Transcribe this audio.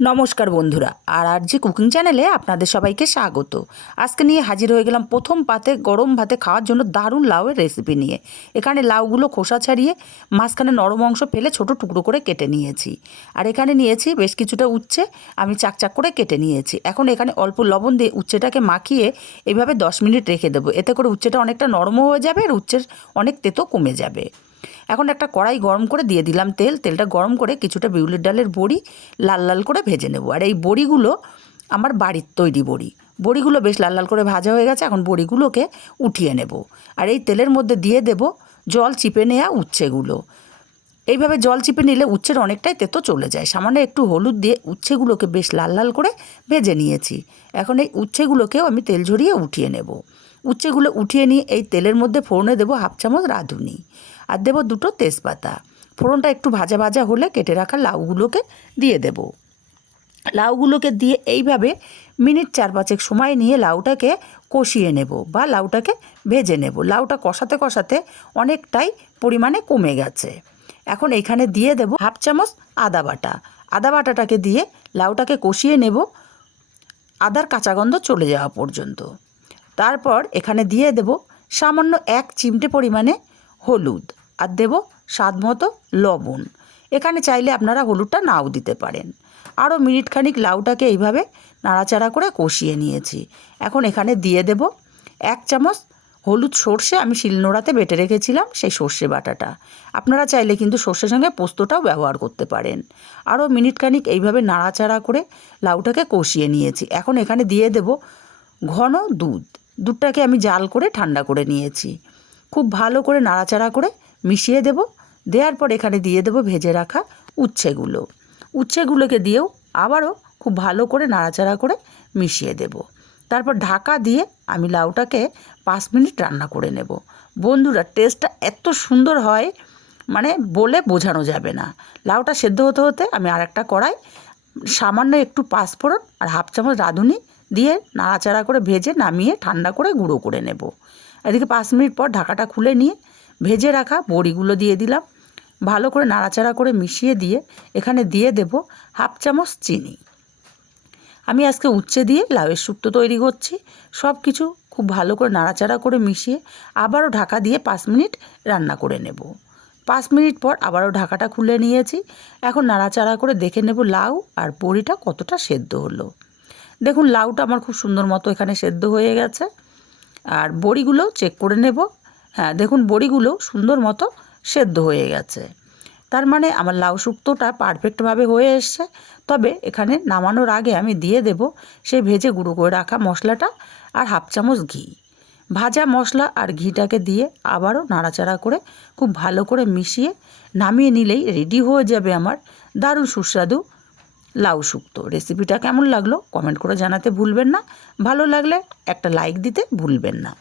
নমস্কার বন্ধুরা, আর কুকিং চ্যানেলে আপনাদের সবাইকে স্বাগত। আজকে নিয়ে হাজির হয়ে গেলাম প্রথম পাতে গরম ভাতে খাওয়ার জন্য দারুণ লাউয়ের রেসিপি নিয়ে। এখানে লাউগুলো খোসা ছাড়িয়ে মাঝখানে নরম অংশ ফেলে ছোট টুকরো করে কেটে নিয়েছি। আর এখানে নিয়েছি বেশ কিছুটা উচ্ছে, আমি চাকচাক করে কেটে নিয়েছি। এখন এখানে অল্প লবণ দিয়ে উচ্ছেটাকে মাখিয়ে এইভাবে 10 মিনিট রেখে দেবো। এতে করে উচ্ছেটা অনেকটা নরমও হয়ে যাবে আর উচ্ছের অনেক তেতো কমে যাবে। এখন একটা কড়াই গরম করে দিয়ে দিলাম তেলটা গরম করে কিছুটা বিউলির ডালের বড়ি লাল লাল করে ভেজে নেব। আর এই বড়িগুলো আমার বাড়ির তৈরি বড়িগুলো বেশ লাল লাল করে ভাজা হয়ে গেছে। এখন বড়িগুলোকে উঠিয়ে নেব আর এই তেলের মধ্যে দিয়ে দেব জল চিপে নেওয়া উচ্ছেগুলো। এইভাবে জল চিপে নিলে উচ্ছের অনেকটাই তেতো চলে যায়। সামান্য একটু হলুদ দিয়ে উচ্ছেগুলোকে বেশ লাল লাল করে ভেজে নিয়েছি। এখন এই উচ্ছেগুলোকেও আমি তেল ঝরিয়ে উঠিয়ে নেব। উচ্ছেগুলো উঠিয়ে নিয়ে এই তেলের মধ্যে ফোড়নে দেবো 1/2 চামচ রাঁধুনি আর দেবো 2টো তেজপাতা। ফোড়নটা একটু ভাজা ভাজা হলে কেটে রাখা লাউগুলোকে দিয়ে দেব। লাউগুলোকে দিয়ে এইভাবে মিনিট 4-5 সময় নিয়ে লাউটাকে কষিয়ে নেব বা লাউটাকে ভেজে নেব। লাউটা কষাতে কষাতে অনেকটাই পরিমাণে কমে গেছে। এখন এখানে দিয়ে দেব 1/2 চামচ আদা বাটা। আদা বাটাটাকে দিয়ে লাউটাকে কষিয়ে নেব আদার কাঁচা গন্ধ চলে যাওয়া পর্যন্ত। তারপর এখানে দিয়ে দেব সামান্য 1 চিমটে পরিমাণে হলুদ আর দেব স্বাদ মতো লবণ। এখানে চাইলে আপনারা হলুদটা নাও দিতে পারেন। আরও মিনিট খানিক লাউটাকে এইভাবে নাড়াচাড়া করে কষিয়ে নিয়েছি। এখন এখানে দিয়ে দেব 1 চামচ হলুদ সর্ষে, আমি শিলনোড়াতে বেটে রেখেছিলাম সেই সর্ষে বাটাটা। আপনারা চাইলে কিন্তু সর্ষের সঙ্গে পোস্তটাও ব্যবহার করতে পারেন। আরও মিনিট খানিক এইভাবে নাড়াচাড়া করে লাউটাকে কষিয়ে নিয়েছি। এখন এখানে দিয়ে দেব ঘন দুধটাকে আমি জাল করে ঠান্ডা করে নিয়েছি। খুব ভালো করে নাড়াচাড়া করে মিশিয়ে দেব। দেওয়ার পর এখানে দিয়ে দেব ভেজে রাখা উচ্ছেগুলোকে দিয়েও আবারও খুব ভালো করে নাড়াচাড়া করে মিশিয়ে দেব। তারপর ঢাকা দিয়ে আমি লাউটাকে 5 মিনিট রান্না করে নেব। বন্ধুরা, টেস্টটা এত সুন্দর হয় মানে বলে বোঝানো যাবে না। লাউটা সেদ্ধ হতে হতে আমি আরেকটা কড়াই সামান্য একটু পাঁচফোড়ন আর 1/2 চামচ রাঁধুনি দিয়ে নাড়াচাড়া করে ভেজে নামিয়ে ঠান্ডা করে গুঁড়ো করে নেব। এদিকে 5 মিনিট পর ঢাকাটা খুলে নিয়ে ভেজে রাখা বড়িগুলো দিয়ে দিলাম। ভালো করে নাড়াচাড়া করে মিশিয়ে দিয়ে এখানে দিয়ে দেব 1/2 চামচ চিনি। আমি আজকে উচ্ছে দিয়ে লাউয়ের শুক্তো তৈরি করছি। সব কিছু খুব ভালো করে নাড়াচাড়া করে মিশিয়ে আবারও ঢাকা দিয়ে 5 মিনিট রান্না করে নেব। 5 মিনিট পর আবারও ঢাকাটা খুলে নিয়েছি। এখন নাড়াচাড়া করে দেখে নেব লাউ আর বড়িটা কতটা সেদ্ধ হলো। দেখুন, লাউটা আমার খুব সুন্দর মতো এখানে সেদ্ধ হয়ে গেছে। আর বড়িগুলো চেক করে নেব। হ্যাঁ, দেখুন বড়িগুলো সুন্দর মতো সেদ্ধ হয়ে গেছে। তার মানে আমার লাউ শুক্তোটা পারফেক্টভাবে হয়ে এসছে। তবে এখানে নামানোর আগে আমি দিয়ে দেব সেই ভেজে গুঁড়ো করে রাখা মশলাটা আর 1/2 চামচ ঘি। ভাজা মশলা আর ঘিটাকে দিয়ে আবারও নাড়াচাড়া করে খুব ভালো করে মিশিয়ে নামিয়ে নিলেই রেডি হয়ে যাবে আমার দারুণ সুস্বাদু লাউ শুক্তো। রেসিপিটা কেমন লাগলো কমেন্ট করে জানাতে ভুলবেন না। ভালো লাগলে একটা লাইক দিতে ভুলবেন না।